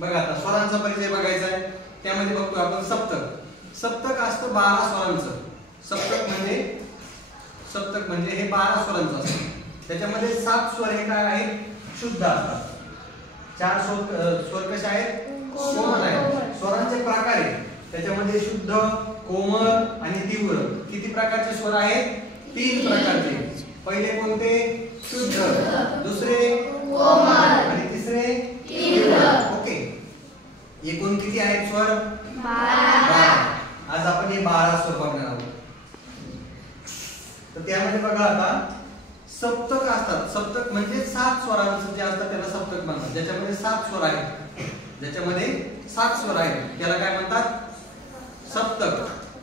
बघा आता स्वरांचा परिचय बघायचा आहे. त्यामध्ये बघतो आपण सप्तक. सप्तक असतं 12 स्वरांचं. सप्तक म्हणजे हे 12 स्वरांचं असतं. त्याच्यामध्ये 7 स्वर हे काय आहेत? शुद्ध असतात. 4 स्वर कसे आहेत? कोमल आहेत. स्वरांचे प्रकार आहेत त्याच्यामध्ये शुद्ध, कोमल आणि तीव्र. किती प्रकारचे स्वर आहेत? 3 प्रकारचे. पहिले कोणते? शुद्ध, दुसरे कोमल आणि तिसरे तीव्र. ओके, एकूण किती आहेत स्वर? 12. आज आपण हे 12 स्वर बघणार आहोत. तर त्यामध्ये बघा आता सप्तक असतात. सप्तक म्हणजे 7 स्वरांचं जे असतात त्याला सप्तक म्हणतात. ज्याच्यामध्ये 7 स्वर आहेत, त्याला काय म्हणतात? सप्तक.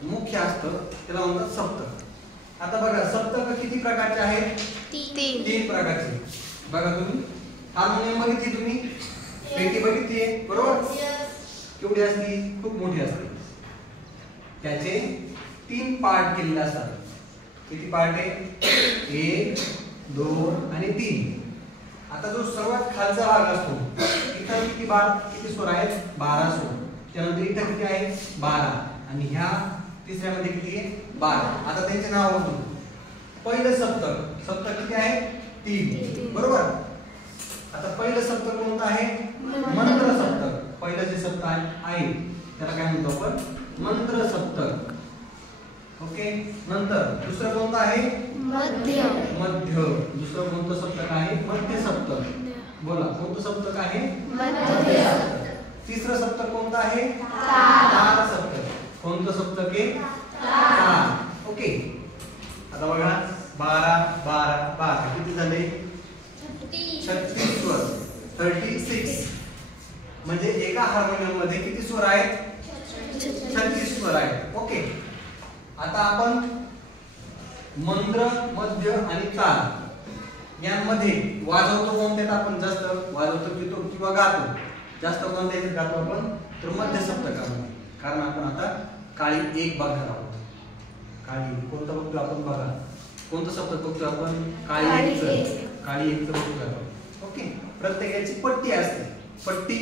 मुख्य असतं त्याला म्हणतात सप्तक. आता बघा सप्तक किती प्रकारचे आहेत? 3 प्रकारचे. बघा तुम्ही हार्मोनियम बघितली, तुम्ही पेटी बघितली आहे बरोबर? केवढी असते? खूप मोठी असते. त्याचे 3 पार्ट केलेले असतात. किती पार्ट आहे? 1, 2 आणि 3. आता जो सर्वात खालचा भाग असतो इथं किती स्वर आहेत? 12 स्वर. त्यानंतर इथं किती आहेत? 12 आणि ह्या तिसऱ्यामध्ये किती आहे? 12. आता त्यांचे नाव बघू. पहिलं सप्तक किती आहे? 3 बरोबर. आता पहिलं सप्तक कोणतं आहे? मंत्र सप्तक. पहिलं जे सप्तक आहे त्याला काय म्हणतो आपण? मंत्र सप्तक. ओके. नंतर दुसरं कोणतं आहे? मध्य. दुसरं कोणतं सप्तक आहे? मध्य सप्तक. बोला कोणतं सप्तक आहे? मध्य सप्तक. तिसरं सप्तक कोणतं आहे? ताल सप्तक. कोणतं सप्तक आहे? ताल. ओके. आता बघा 12 किती झाले? 36 स्वर. 36 म्हणजे एका हार्मोनियम मध्ये किती स्वर आहेत? 36 स्वर आहेत. ओके. आता आपण मंत्र, मध्य आणि ताल यांमध्ये वाजवतो कोणत्यात आपण जास्त? वाजवतो किंवा गातो जास्त कोणत्यात गातो आपण? तर मध्य सप्तकामध्ये. कारण आपण आता काळी 1 बघणार आहोत. काळी कोणतं बघतो आपण? बघा कोणतं सप्तक बघतो आपण? काळी 1 बघतो आपण. ओके. प्रत्येकाची पट्टी असते. पट्टी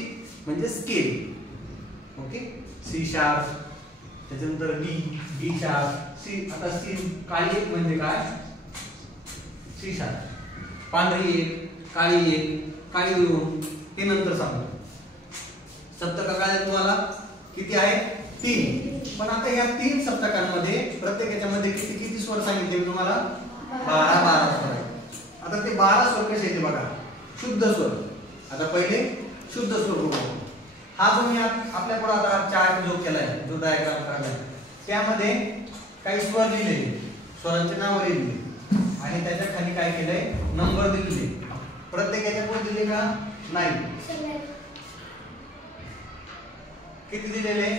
म्हणजे स्केल. ओके. सी शार्प, त्याच्यानंतर डी शार्प, सी. आता सी काळी 1 म्हणजे काय? C sharp. पांढरी 1, काळी 1, काळी 2 हे नंतर सांगतो. सप्तक काय तुम्हाला किती आहे? 3. पण आता या 3 सप्तकांमध्ये प्रत्येकाच्या मध्ये किती स्वर सांगितले मी तुम्हाला? 12 स्वर. आता ते 12 स्वर कसे येते बघा? शुद्ध स्वर. आता पहिले शुद्ध स्वर बघू. हा जो मी आपल्याकडे आता चार्ट जो केलाय, जो डायग्राम काढलाय त्यामध्ये काही स्वर लिहिलेले, स्वरांचे नाव लिहिलेले आणि त्याच्या खाली काय केलंय? नंबर दिलेले. प्रत्येकाच्या पुढे दिले का? नाही. किती दिलेले?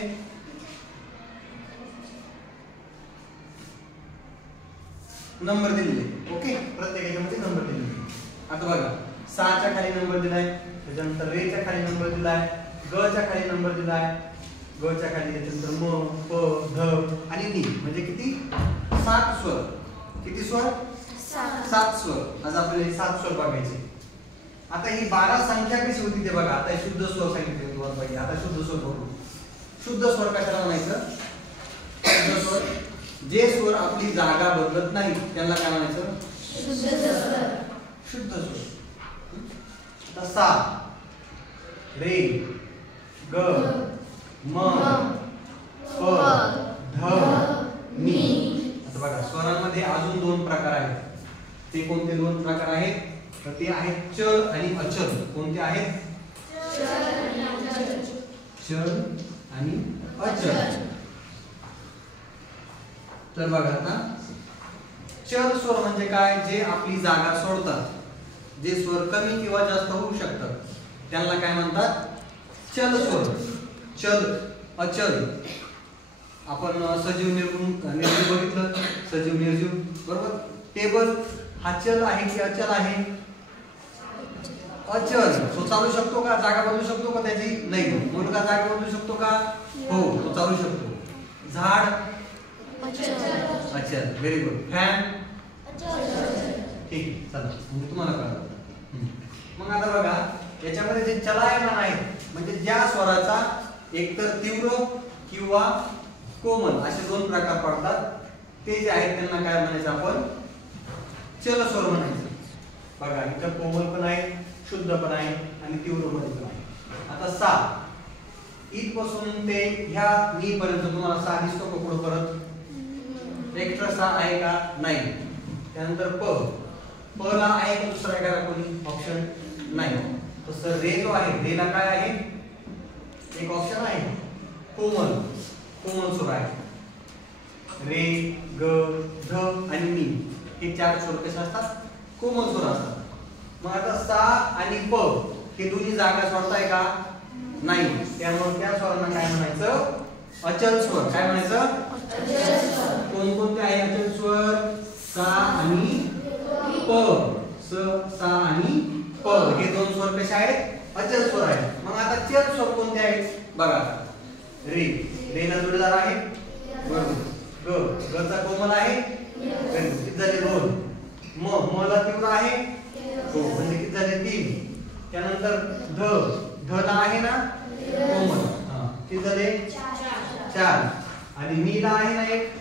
नंबर दिलेले. ओके. प्रत्येकाच्या मध्ये नंबर दिलेले. आता बघा 6 च्या खाली नंबर दिलाय, त्याच्यानंतर रे च्या खाली नंबर दिलाय, ग च्या खाली नंबर दिलाय, ग च्या खाली त्याच्यानंतर म, प, ध आणि नी म्हणजे किती? 7 स्वर. किती स्वर? 7 स्वर. आज आपल्याला 7 स्वर बघायचे. आता ही 12 संख्या कशी होती ते बघा. आता शुद्ध स्वर सांगितले तुम्हाला पाहिजे. आता शुद्ध स्वर बघू. शुद्ध स्वर कशाला म्हणायचं? शुद्ध स्वर जे स्वर आपली जागा बदलत नाही त्याला काय म्हणायचं? शुद्ध स्वर. सा, रे, ग, म, प, ध, नी. आता बघा स्वरांमध्ये अजून 2 प्रकार आहेत. ते कोणते 2 प्रकार आहेत? तर ते आहेत चल आणि अचल. कोणते आहेत? चल आणि अचल. तर बघा आता चल स्वर म्हणजे काय? जे आपली जागा सोडतात, जे स्वर कमी किंवा जास्त होऊ शकतात त्यांना काय म्हणतात? चल स्वर. चल, अचल. आपण सजीव निर्जीव बघितलं. सजीव निर्जीव बरोबर. टेबल हा चल आहे की अचल आहे? अचल. तो चालू शकतो का? जागा बदलू शकतो का त्याची? नाही. मुलगा जागा बदलू शकतो का? हो, तो चालू शकतो. झाड अचल. Very good. फॅन ठीक. चला म्हणजे तुम्हाला कळलं. मग आता बघा याच्यामध्ये जे चलायमान आहेत म्हणजे ज्या स्वराचा एकतर तीव्र किंवा कोमल असे दोन प्रकार पडतात, ते जे आहेत त्यांना काय म्हणायचं आपण, चल स्वर म्हणायचं. बघा इथं कोमल पण आहे, शुद्ध पण आहे आणि तीव्र पण आहे. आता सा इथपासून ते ह्या नी पर्यंत तुम्हाला सा दिसतो का पुढे परत एक्स्ट्रा सा आहे का नाही. त्यानंतर प, प ला आहे का दुसरा एखादा कोणी ऑप्शन नाही. तसं रे जो आहे, रे ला काय आहे, एक ऑप्शन आहे कोमल, कोमल स्वर आहे. रे ग ध आणि नी हे चार स्वर कसे असतात, कोमल स्वर असतात. मग आता सा आणि प हे दोन्ही जागा सोडताय का नाही, त्यामुळे त्या स्वरांना काय म्हणायचं, अचल स्वर. काय म्हणायचं, अचल स्वर. कोणकोणते आहे अचल स्वर, सा आणि प. सा आणि प हे दोन स्वर कसे आहेत, अचल स्वर आहेत. मग आता चल स्वर कोणते आहेत बघा. रे, रे ला जोडीदार आहे बरोबर. ग, ग चा कोमल आहे, किती झाले दोन. म, म ला तीव्र आहे हो, म्हणजे किती झाले तीन. त्यानंतर ध, ध ला आहे ना कोमल, किती झाले चार. आणि मी ला आहे ना एक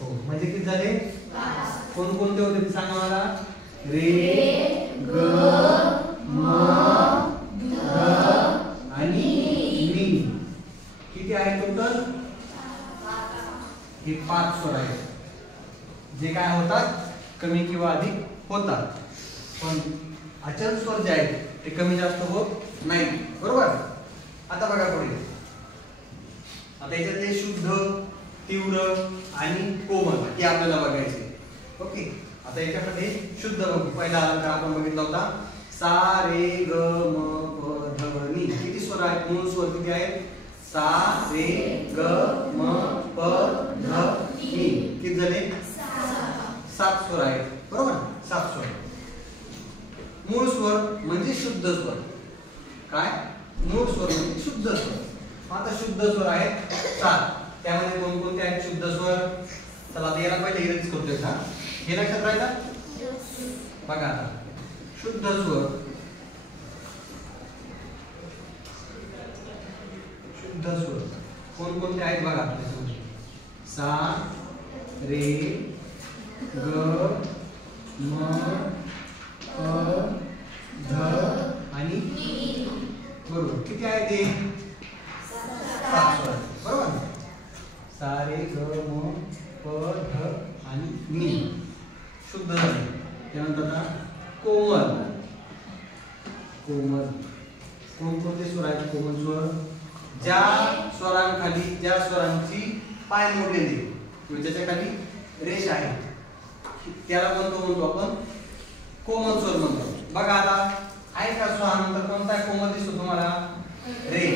हो, म्हणजे किती झाले कोणकोणते होते ते सांगा मला. रे ग म ध आणि मी किती आहे टोटल, हे 5 स्वर आहेत जे काय होतात, कमी किंवा अधिक होतात. पण अचल स्वर जे आहेत ते कमी जास्त होत नाही बरोबर. आता बघा पुढे, आता याच्यातले शुद्ध, तीव्र आणि कोमल हे आपल्याला बघायचे. ओके, आता याच्यामध्ये शुद्ध बघू. पहिला अलंकार आपण बघितला होता सा रे ग म प ध नी. किती स्वर आहेत, मूळ स्वर किती आहेत, सा रे ग म प ध नी. किती झाले 7 स्वर आहेत बरोबर, 7 स्वर. मूळ स्वर म्हणजे शुद्ध स्वर. काय, मूळ स्वर म्हणजे शुद्ध स्वर. आता शुद्ध स्वर आहेत 7. त्यामध्ये कोणकोणते आहेत शुद्ध स्वर, चला आता याला पहिले इरेज करतोय का, हे लक्षात राहिलं बघा. आता शुद्ध स्वर, शुद्ध स्वर कोणकोणते आहेत बघा आपल्यासमोर. सा रे ग म प ध आणि बरोबर. किती आहे ते 7 स्वर बरोबर. सा रे ग म प ध आणि नी शुद्ध झाले. त्यानंतर आता कोमल, कोमल कोणकोणते स्वर आहेत कोमल स्वर, ज्या स्वरांखाली, ज्या स्वरांची पाय मोडलेली किंवा ज्याच्या खाली रेष आहे त्याला कोणतं म्हणतो आपण, कोमल स्वर म्हणतो. बघा आता आहे का स्वरानंतर कोणता कोमल दिसतो तुम्हाला, रे.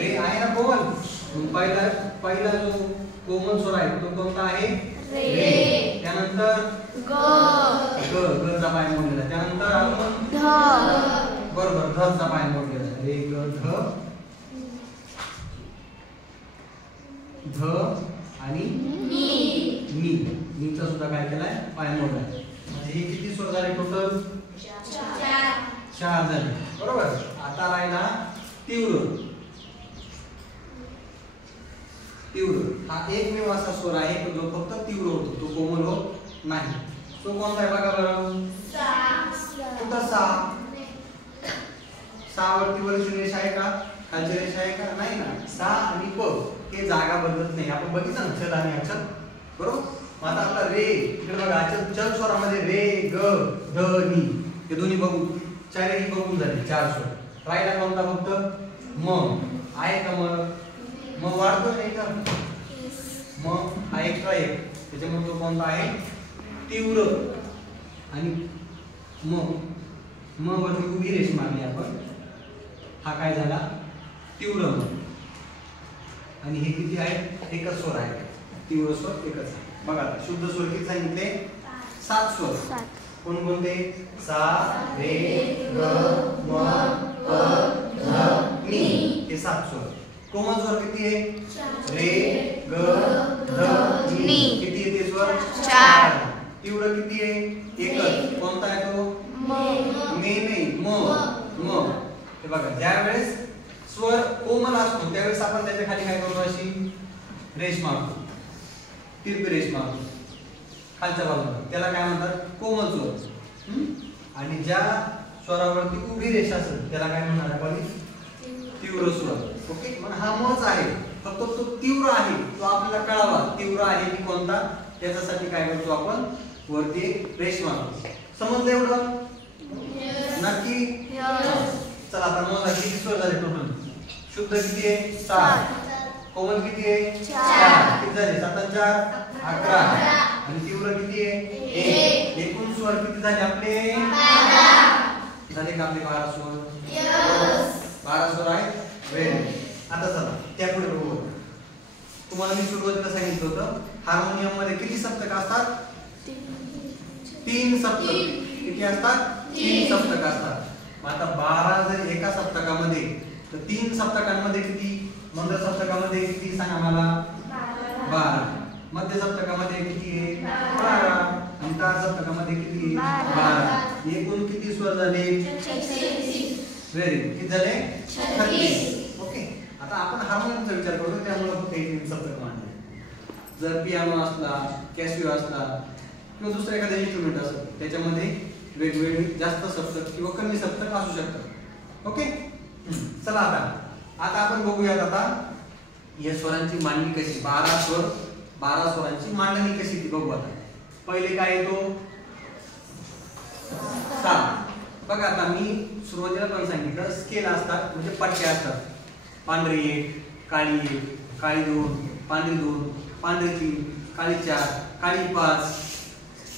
रे आहे ना कोमल. पहिला जो कोमल स्वर आहे तो कोणता आहे, रे. त्यानंतर ग, ग चा पाय मोडलेला. त्यानंतर आपण ध, बरोबर ध चा पाय मोडलेला. रे ग ध, ध आणि नी. नी चा सुद्धा काय केलाय, पाय मोडलाय. म्हणजे हे किती स्वर झाले टोटल, 4 झाले बरोबर. आता राहिला तीव्र. तीव्र हा एकमेव असा स्वर आहे जो फक्त तीव्र होतो, तो कोमल होत नाही. तो कोणता आहे बघा बरं, कुठं सा. सा वरती वरची रेष आहे का, खालची रेष आहे का, नाही ना. सा आणि प हे जागा बदलत नाही. आपण बघितलं ना चल आणि अचल बरोबर. आता आपला रे इकडे बघा, अचल चल स्वरामध्ये रे ग ध नी हे दोन्ही बघू, चारही बघून झाले 4 स्वर. राहिला कोणता फक्त म आहे का, मग वाढतो नाही का, मग हा एक्स्ट्रा एक. त्याच्यामुळे तो कोणता आहे, तीव्र. आणि म वरती उभी रेष मारली आपण, हा काय झाला तीव्र. आणि हे किती आहेत, एकच स्वर आहे, तीव्र स्वर एकच आहे. बघा शुद्ध स्वर किती सांगितले, 7 स्वर. कोणकोणते, सा रे ग म प ध नी हे 7 स्वर. कोमल स्वर किती आहे, रे ग ध नी. किती आहे ते स्वर, 4. तीव्र किती आहे, एकच. कोणता आहे तो, मे नाही, म. हे बघा ज्या वेळेस स्वर असतो त्यावेळेस आपण त्याच्या खाली काय करतो, अशी रेष मारतो, तिरपी रेष मारतो खालच्या बाजूला, त्याला काय म्हणतात, कोमल स्वर. आणि ज्या स्वरावरती उभी रेष असेल त्याला काय म्हणणार आपण, तीव्र स्वर. ओके, मग हा मच आहे, फक्त तो तीव्र आहे, तो आपल्याला कळावा तीव्र आहे की कोणता, त्याच्यासाठी काय करतो आपण, वरती एक रेष मारतो. समजलं एवढं? नक्की? चला आता मोजा किती स्वर झाले टोटल. शुद्ध किती आहे, 7. कोमल किती आहे, 4. किती झाले, 7 आणि 4 11. आणि तीव्र किती आहे, 1. एकूण स्वर किती झाले आपले, 12 झाले का आपले, 12 स्वर. 12 स्वर आहेत. वेळ. आता चला त्यापुढे बघू. तुम्हाला मी सुरुवातीला सांगितलं होतं हार्मोनियम मध्ये किती सप्तक असतात, 3 सप्तक. किती असतात, 3 सप्तक असतात. आता 12 जर एका सप्तकामध्ये, तर 3 सप्तकांमध्ये किती, मंद सप्तकामध्ये किती सांगा मला, 12. मध्य सप्तकामध्ये किती आहे, 12. आणि तार सप्तकामध्ये किती, 12. एकूण किती स्वर झाले, 36. व्हेरी किती झाले, 36. ओके, आता आपण हार्मोनियमचा विचार करतो त्यामुळे फक्त 3 सप्तक मानले. जर पियानो असला, कॅसिओ असला किंवा दुसरा एखादा इन्स्ट्रुमेंट असेल त्याच्यामध्ये वेगवेगळे जास्त सप्तक किंवा कमी सप्तक असू शकतात. ओके, चला आता आपण बघूयात आता या स्वरांची मांडणी कशी, 12 स्वर, 12 स्वरांची मांडणी कशी ती बघू. आता पहिले काय येतो, सा. बघा आता मी सुरुवातीला पण सांगितलं स्केल असतात म्हणजे पट्ट्या असतात. पांढरी 1, काळी 1, काळी 2, पांढरी 2, पांढरी 3, काळी 4, काळी 5,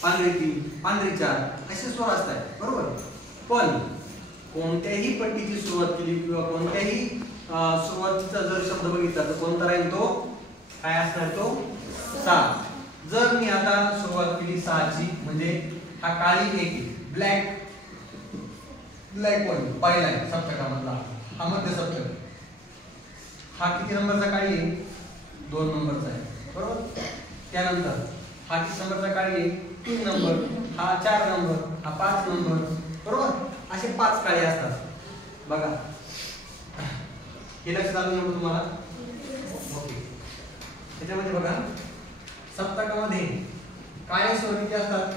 पांढरी 3, पांढरी 4 असे स्वर असतात, बरोबर. पण कोणत्याही पट्टीची सुरुवात केली किंवा कोणत्याही सुरुवातीचा जर शब्द बघितला तर कोणता राहील, तो काय असणार, तो सा. जर मी आता सुरुवात केली 6 ची, म्हणजे हा काळी 1, ब्लॅक 1 पहिला आहे सप्तकामधला, हा मध्य सप्तक. हा किती नंबरचा काळी आहे, 2 नंबरचा आहे, बरोबर. त्यानंतर हा किती नंबरचा काळी आहे, 3 नंबर. हा 4 नंबर, हा 5 नंबर, बरोबर. असे 5 काळे असतात. बघा हे लक्षात आलं एवढं तुम्हाला. ओके, त्याच्यामध्ये बघा सप्तकामध्ये काळे स्वर किती असतात,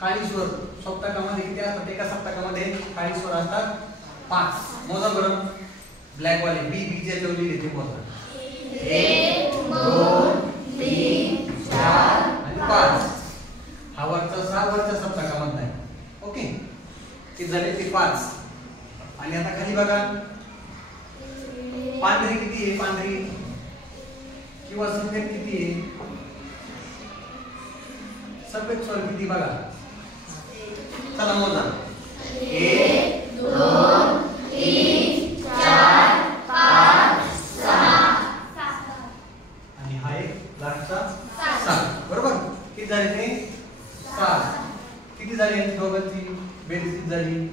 काळी स्वर सप्तकामध्ये किती असतात, एका सप्तकामध्ये काळी स्वर असतात 5. मोजा बरं, ब्लॅक वाले बी चे ठेवली इथे मोजा. 1 2 3 4 आणि 5. हा वरचा 6 वरच्या सप्तकामध्ये आहे. ओके, किती झाले ते 5. आणि आता खाली बघा पांढरी किती आहे, पांढरी किंवा सफेद किती आहे, सफेद स्वर किती बघा. चला मोजा, 1 2 3 4 5 6 आणि हा एक लास्टचा 7, बरोबर. किती झाले ते 7. किती झाली यांची दोघांची बेरीज किती झाली,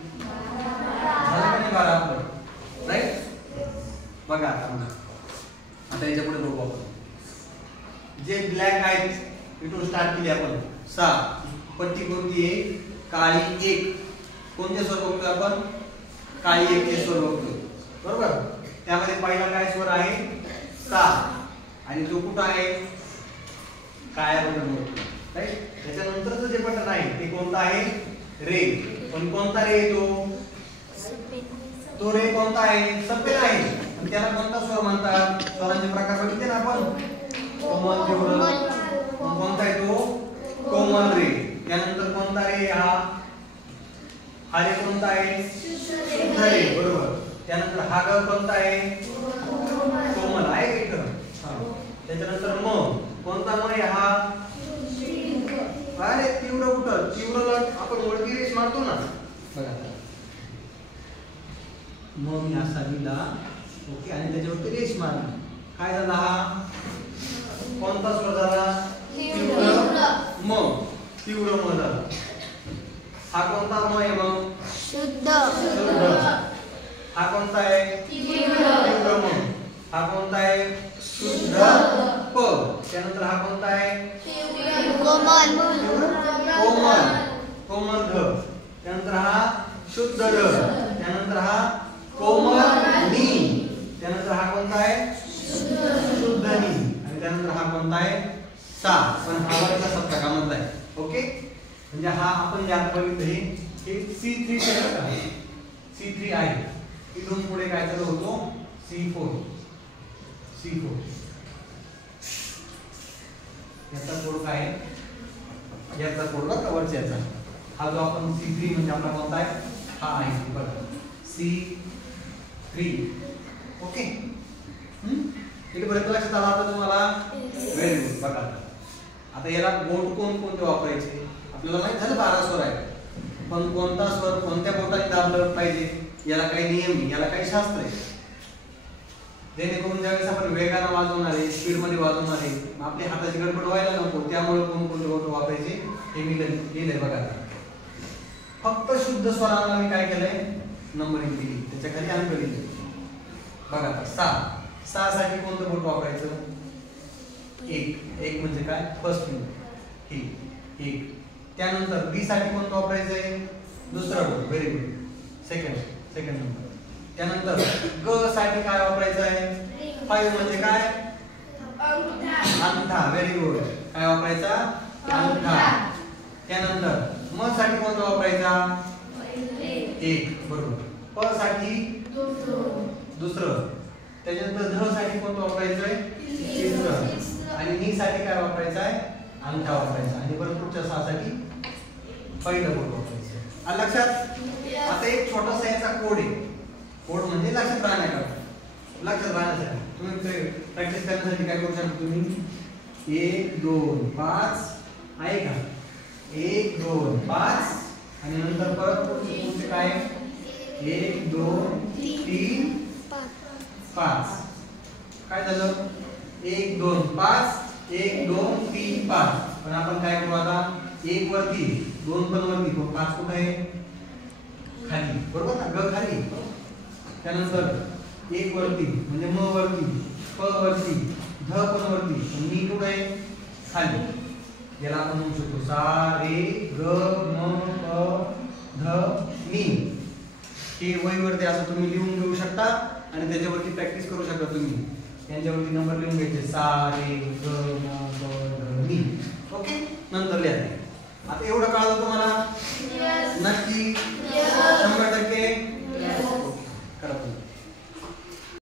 झाले का 12 आपलं, राईट. बघा आता याच्या पुढे बघू आपण. जे ब्लॅक आहेत इथून स्टार्ट केली आपण 6. पट्टी कोणती आहे, काळी 1. कोणते स्वर बघतोय आपण, काळी 1 चे स्वर बघतोय, बरोबर. त्यामध्ये पहिला काय स्वर आहे, सा. आणि तो कुठं आहे, काळ्या बटन बघतोय, राईट. त्याच्यानंतरचं जे बटन आहे ते कोणतं आहे, रे. पण कोणता रे, तो रे कोणता आहे, सफेद आहे. आणि त्याला कोणता स्वर म्हणतात, स्वरांचे प्रकार बघितले ना आपण, कोमल, तीव्र. कोणता आहे तो, कोमल रे. त्यानंतर कोणता रे, हा रे कोणता आहे, शुद्ध रे, बरोबर. त्यानंतर हा ग कोणता आहे, कोमल आहे इथं. त्याच्यानंतर म कोणता म आहे, हा अरे तीव्र. कुठं तीव्रला आपण वरती रेष मारतो ना, बघा. मग मी असा लिहिला, ओके, आणि त्याच्यावरती रेष मारली. काय झाला, हा कोणता स्वर झाला, तीव्र म. तीव्र म झाला. हा कोणता म आहे, मग शुद्ध. हा कोणता आहे, तीव्र म. हा कोणता आहे, शुद्ध प. त्यानंतर हा कोणता आहे, कोमल. कोमल ध. त्यानंतर हा शुद्ध ध. त्यानंतर हा कोमल हा आपण जे आता बघितलं हे C3 आहे. C3 आहे. इथून पुढे काय चालू होतो C4. याचा कोड काय आहे? याचा कोड बघा वरच्याचा. हा जो आपण C3 म्हणजे आपला कोणता आहे? हा आहे बघा C3. ओके. इथपर्यंत लक्षात आलं आता तुम्हाला? Very good. बघा आता याला बोट कोणते वापरायचे आपल्याला माहित झालं 12 स्वर आहे. पण कोणता स्वर कोणत्या बोटाने दाबलं पाहिजे याला काही नियम नाही, याला काही शास्त्र आहे. जेणेकरून ज्यावेळेस आपण वेगाने वाजवणार आहे, स्पीड मध्ये वाजवणार आहे, आपली हाताची गडबड व्हायला नको, त्यामुळे कोणते बोट वापरायचे हे मी लिहिलंय बघा. फक्त शुद्ध स्वरांना मी काय केलंय नंबरिंग दिली, त्याच्या खाली अंक लिहिले बघा. 6 साठी कोणतं बोट वापरायचं? 1 म्हणजे काय? फर्स्ट फिंगर हे 1. त्यानंतर बी साठी कोणतं वापरायचंय? दुसरा बोट. Very good. Second number. त्यानंतर ग साठी काय वापरायचं आहे? 5 म्हणजे काय? अंगठा. Very good. काय वापरायचा? अंगठा. त्यानंतर म साठी कोणतं वापरायचा? 1 बरोबर. प साठी दुसरं. त्याच्यानंतर ध साठी कोणतं वापरायचंय? तिसरं. आणि नी साठी काय वापरायचं आहे? अंगठा वापरायचा. आणि परत पुढच्या 6 साठी पहिलं बोट वापरायचं. आलं लक्षात? आता एक छोटासा याचा कोड आहे. कोड म्हणजे लक्षात राहण्यासाठी तुम्ही प्रॅक्टिस करण्यासाठी काय करू शकता तुम्ही? 1 2 5 आहे का? 1 2 5 आणि नंतर परत पुढचे काय? 1 2 3 5. काय झालं? 1 2 5 1 2 3 5. पण आपण काय करू आता? 1 वरती 2 पण वरती, पण 5 कुठे आहे? खाली. बरोबर ना? ग खाली. त्यानंतर 1 वरती म्हणजे म वरती, प वरती, ध पण वरती, नी कुठे आहे? खाली. याला आपण म्हणू शकतो सा रे ग म प ध नी. हे वहीवरती असं तुम्ही लिहून घेऊ शकता आणि त्याच्यावरती प्रॅक्टिस करू शकता तुम्ही. यांच्यावरती नंबर लिहून घ्यायचे सा रे ग म प ध नी. ओके. नंतर लिहा. आता एवढं कळलं तुम्हाला? नक्की 100%?